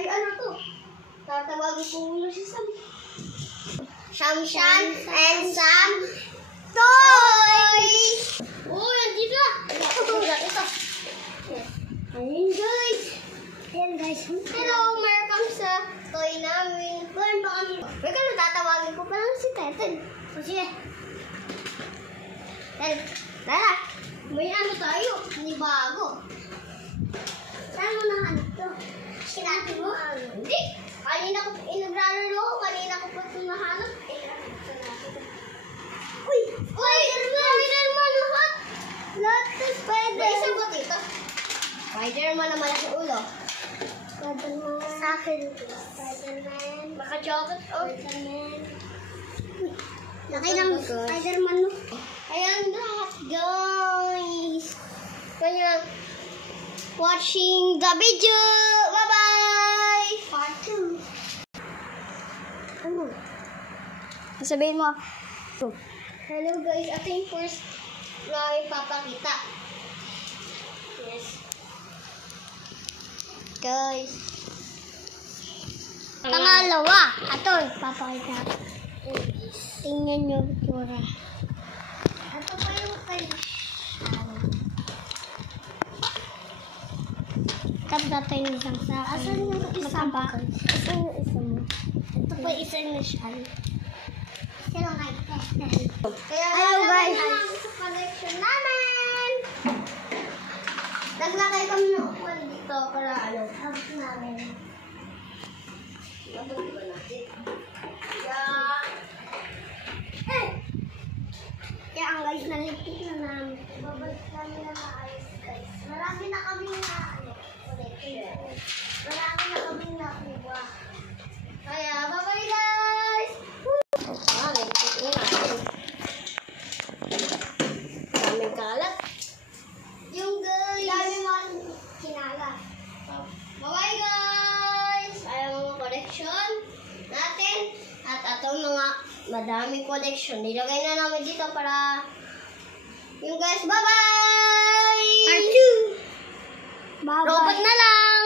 Ay, ano to? Tatawagin ko muna si Sam. Shamshan and Sam Toys! Oh, nandito na! Ito. Ayun, guys. Ayan, guys. Hello, welcome sa toy namin. Kuhan ba kami? Wait ka na, tatawagin ko pa lang si Teten. O, sige. Tara, may ano tayo. Hindi bago. Saan mo nahanap to? Sinati mo? Hindi. Kanina ko, inagraralo ko. Kanina ko pa ito nahanap. Uy! Spider-Man lahat! Lahat na Spider-Man. May isang ko dito. Spider-Man na malaki ulo. Spider-Man. Sa akin. Spider-Man. Baka chocolate. Spider-Man. Laki ng Spider-Man mo. Ayan lahat, guys. Kaya, watching the video. Bye-bye! Part 2. Ano? Sabihin mo. Hello, guys. Ito yung first na ipapakita. Yes. Guys. Pangalawa. Ito, ipapakita. Tingnan nyo tura. Ito pa yung kalisyan. Tap natin yung isang sa akin. Asan yung isa ba? Asan yung isa mo? Ito pa yung isa na siya. Hello guys. Hello guys. Sa collection namin. Naglagay kami ng upuan dito para ano. Tapos namin. Labot ba natin? Kaya ang guys, naligpit na namin. Babalik namin na maayos guys. Marami na kami na ano. Marami na kami nakuha. Kaya, bye-bye guys! Daming kalat. Yung guys! Daming mga kinalat. Bye-bye guys! Ayaw mga collection natin. At atong mga madaming collection. Nilagay na namin dito para yung guys, bye-bye! Part 2! Bye-bye! Robot na lang!